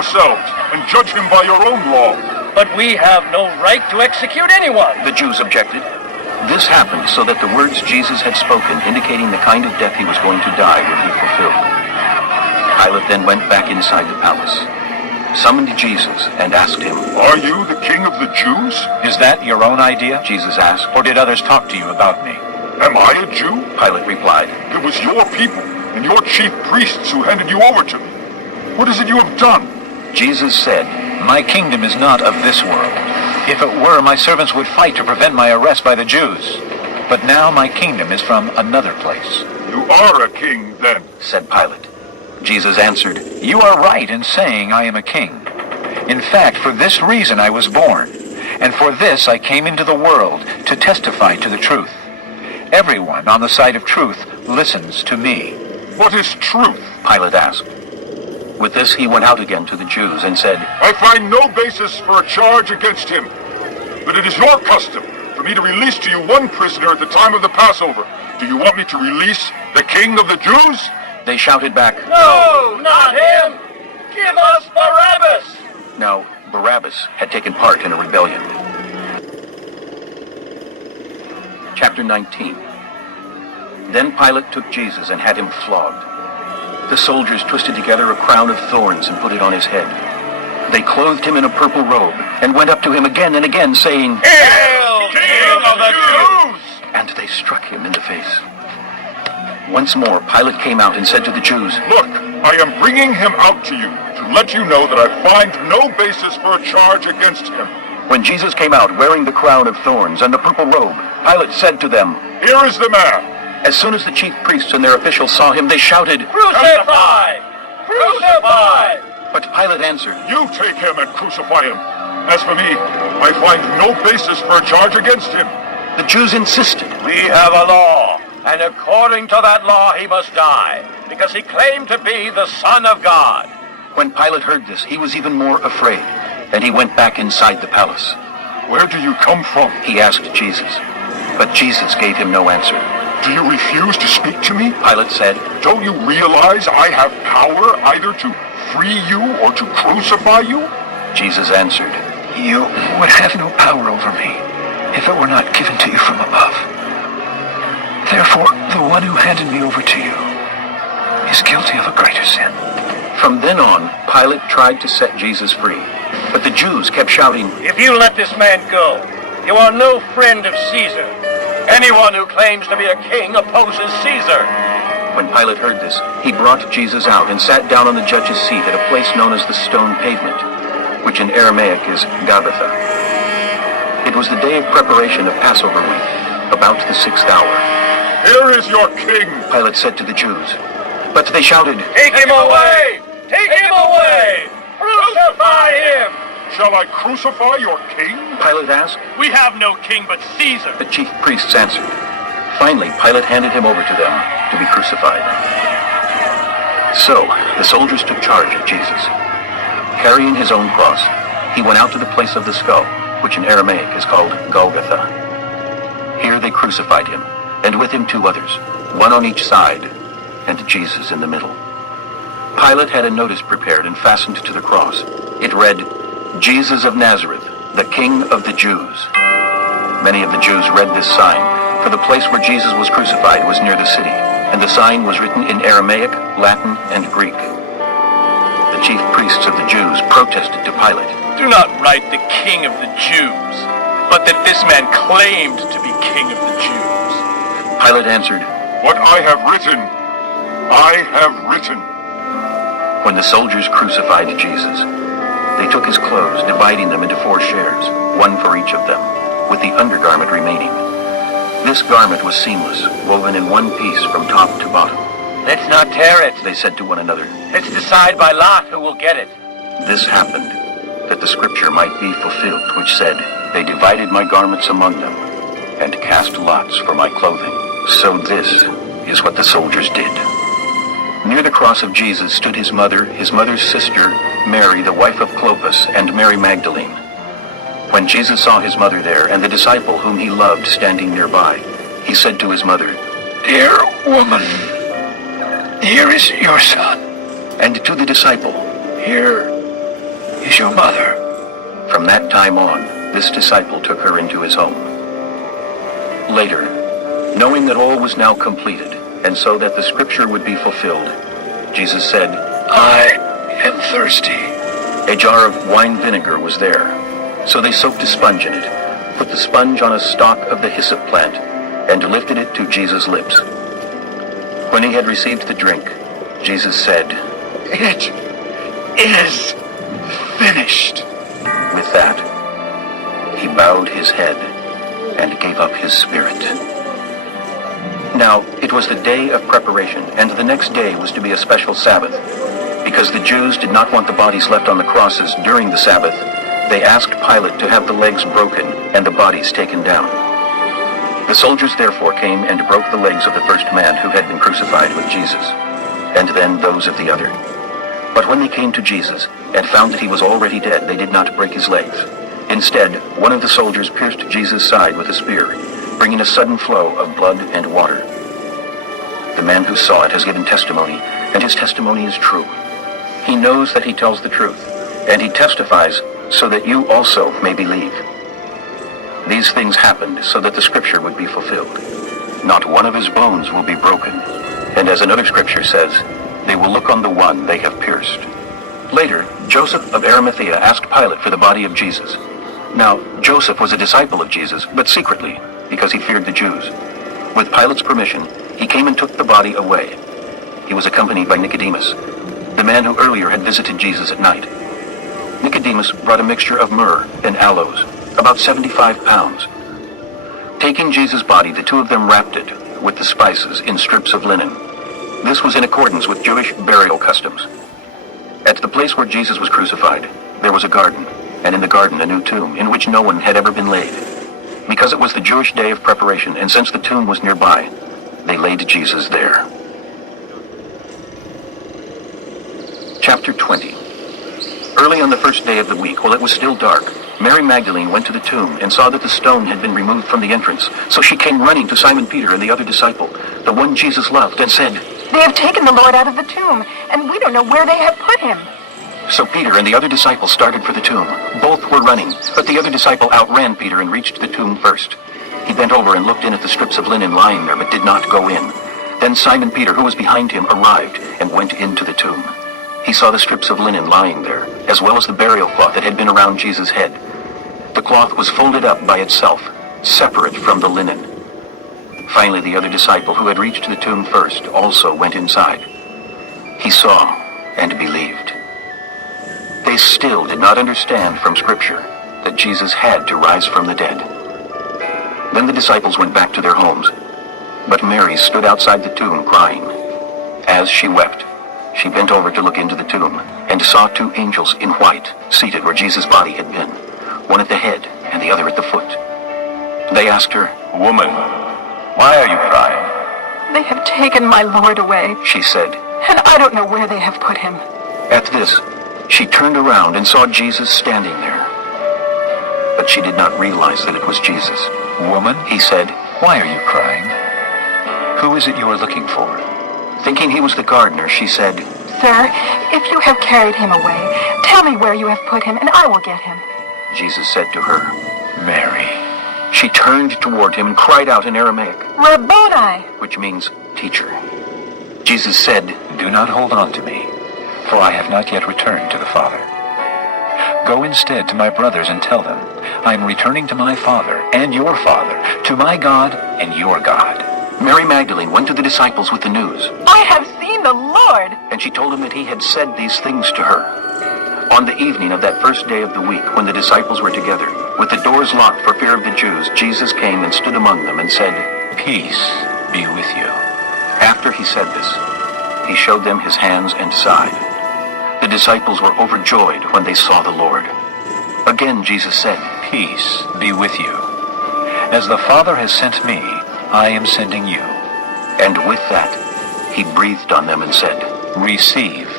yourselves and judge him by your own law. But we have no right to execute anyone. The Jews objected. This happened so that the words Jesus had spoken, indicating the kind of death he was going to die, would be fulfilled. Pilate then went back inside the palace, summoned Jesus, and asked him, Are you the king of the Jews? Is that your own idea? Jesus asked. Or did others talk to you about me? Am I a Jew? Pilate replied, It was your people and your chief priests who handed you over to me. What is it you have done? Jesus said, My kingdom is not of this world. If it were, my servants would fight to prevent my arrest by the Jews. But now my kingdom is from another place. You are a king, then, said Pilate. Jesus answered, You are right in saying I am a king. In fact, for this reason I was born, and for this I came into the world, to testify to the truth. Everyone on the side of truth listens to me. What is truth? Pilate asked. With this he went out again to the Jews and said, I find no basis for a charge against him. But it is your custom for me to release to you one prisoner at the time of the Passover. Do you want me to release the king of the Jews? They shouted back, No, not him! Give us Barabbas! Now, Barabbas had taken part in a rebellion. Chapter 19. Then Pilate took Jesus and had him flogged. The soldiers twisted together a crown of thorns and put it on his head. They clothed him in a purple robe and went up to him again and again, saying, Hail, King of the Jews! And they struck him in the face. Once more, Pilate came out and said to the Jews, Look, I am bringing him out to you to let you know that I find no basis for a charge against him. When Jesus came out wearing the crown of thorns and the purple robe, Pilate said to them, Here is the man. As soon as the chief priests and their officials saw him, they shouted, Crucify! Crucify! But Pilate answered, You take him and crucify him. As for me, I find no basis for a charge against him. The Jews insisted. We have a law, and according to that law he must die, because he claimed to be the Son of God. When Pilate heard this, he was even more afraid, and he went back inside the palace. Where do you come from? He asked Jesus, but Jesus gave him no answer. Do you refuse to speak to me? Pilate said, Don't you realize I have power either to free you or to crucify you? Jesus answered, You would have no power over me if it were not given to you from above. Therefore, the one who handed me over to you is guilty of a greater sin. From then on, Pilate tried to set Jesus free, but the Jews kept shouting, If you let this man go, you are no friend of Caesar. Anyone who claims to be a king opposes Caesar. When Pilate heard this, he brought Jesus out and sat down on the judge's seat at a place known as the Stone Pavement, which in Aramaic is Gabbatha. It was the day of preparation of Passover week, about the 6th hour. Here is your king. Pilate said to the Jews, but they shouted, Take him away! Take him away! Crucify him! Shall I crucify your king? Pilate asked. We have no king but Caesar. The chief priests answered. Finally, Pilate handed him over to them to be crucified. So, the soldiers took charge of Jesus. Carrying his own cross, he went out to the place of the skull, which in Aramaic is called Golgotha. Here they crucified him, and with him 2 others, one on each side, and Jesus in the middle. Pilate had a notice prepared and fastened to the cross. It read, Jesus of Nazareth, the King of the Jews. Many of the Jews read this sign, for the place where Jesus was crucified was near the city, and the sign was written in Aramaic, Latin, and Greek. The chief priests of the Jews protested to Pilate. Do not write the king of the Jews, but that this man claimed to be king of the Jews. Pilate answered, What I have written, I have written. When the soldiers crucified Jesus, they took his clothes, dividing them into 4 shares, one for each of them, with the undergarment remaining. This garment was seamless, woven in one piece from top to bottom. Let's not tear it. They said to one another. Let's decide by lot who will get it. This happened, that the scripture might be fulfilled, which said, They divided my garments among them, and cast lots for my clothing. So this is what the soldiers did. Near the cross of Jesus stood his mother's sister, Mary, the wife of Clopas, and Mary Magdalene. When Jesus saw his mother there, and the disciple whom he loved standing nearby, he said to his mother, Dear woman, here is your son. And to the disciple, Here is your mother." From that time on, this disciple took her into his home. Later, knowing that all was now completed, and so that the scripture would be fulfilled, Jesus said, "I am thirsty." A jar of wine vinegar was there, so they soaked a sponge in it, put the sponge on a stalk of the hyssop plant, and lifted it to Jesus' lips. When he had received the drink, Jesus said, "It is finished." With that, he bowed his head and gave up his spirit. Now, it was the day of preparation, and the next day was to be a special Sabbath. Because the Jews did not want the bodies left on the crosses during the Sabbath, they asked Pilate to have the legs broken and the bodies taken down. The soldiers therefore came and broke the legs of the first man who had been crucified with Jesus, and then those of the other. But when they came to Jesus and found that he was already dead, they did not break his legs. Instead, one of the soldiers pierced Jesus' side with a spear, bringing a sudden flow of blood and water. The man who saw it has given testimony, and his testimony is true. He knows that he tells the truth, and he testifies so that you also may believe. These things happened so that the scripture would be fulfilled. Not one of his bones will be broken. And as another scripture says, they will look on the one they have pierced. Later, Joseph of Arimathea asked Pilate for the body of Jesus. Now, Joseph was a disciple of Jesus, but secretly, because he feared the Jews. With Pilate's permission, he came and took the body away. He was accompanied by Nicodemus, the man who earlier had visited Jesus at night. Nicodemus brought a mixture of myrrh and aloes, about 75 pounds. Taking Jesus' body, the two of them wrapped it with the spices in strips of linen. This was in accordance with Jewish burial customs. At the place where Jesus was crucified, there was a garden, and in the garden a new tomb, in which no one had ever been laid. Because it was the Jewish day of preparation, and since the tomb was nearby, they laid Jesus there. Chapter 20. Early on the first day of the week, while it was still dark, Mary Magdalene went to the tomb and saw that the stone had been removed from the entrance. So she came running to Simon Peter and the other disciple, the one Jesus loved, and said, "They have taken the Lord out of the tomb, and we don't know where they have put him." So Peter and the other disciple started for the tomb. Both were running, but the other disciple outran Peter and reached the tomb first. He bent over and looked in at the strips of linen lying there, but did not go in. Then Simon Peter, who was behind him, arrived and went into the tomb. He saw the strips of linen lying there, as well as the burial cloth that had been around Jesus' head. The cloth was folded up by itself, separate from the linen. Finally, the other disciple, who had reached the tomb first, also went inside. He saw and believed. They still did not understand from Scripture that Jesus had to rise from the dead. Then the disciples went back to their homes, but Mary stood outside the tomb crying. As she wept, she bent over to look into the tomb and saw two angels in white seated where Jesus' body had been, one at the head and the other at the foot. They asked her, "Woman, why are you crying?" "They have taken my Lord away, she said. and I don't know where they have put him." At this, she turned around and saw Jesus standing there. But she did not realize that it was Jesus. "Woman," He said, why are you crying? Who is it you are looking for? thinking he was the gardener, she said, "Sir, if you have carried him away, tell me where you have put him, and I will get him." Jesus said to her. Mary. She turned toward him and cried out in Aramaic, "Rabboni!" which means teacher. Jesus said, Do not hold on to me, for I have not yet returned to the Father. Go instead to my brothers and tell them, I am returning to my Father and your Father, to my God and your God. Mary Magdalene went to the disciples with the news, "I have seen the Lord!" and she told them that he had said these things to her. On the evening of that first day of the week, when the disciples were together, with the doors locked for fear of the Jews, Jesus came and stood among them and said, Peace be with you. After he said this, he showed them his hands and side. The disciples were overjoyed when they saw the Lord. Again Jesus said, Peace be with you. As the Father has sent me, I am sending you. and with that, he breathed on them and said, Receive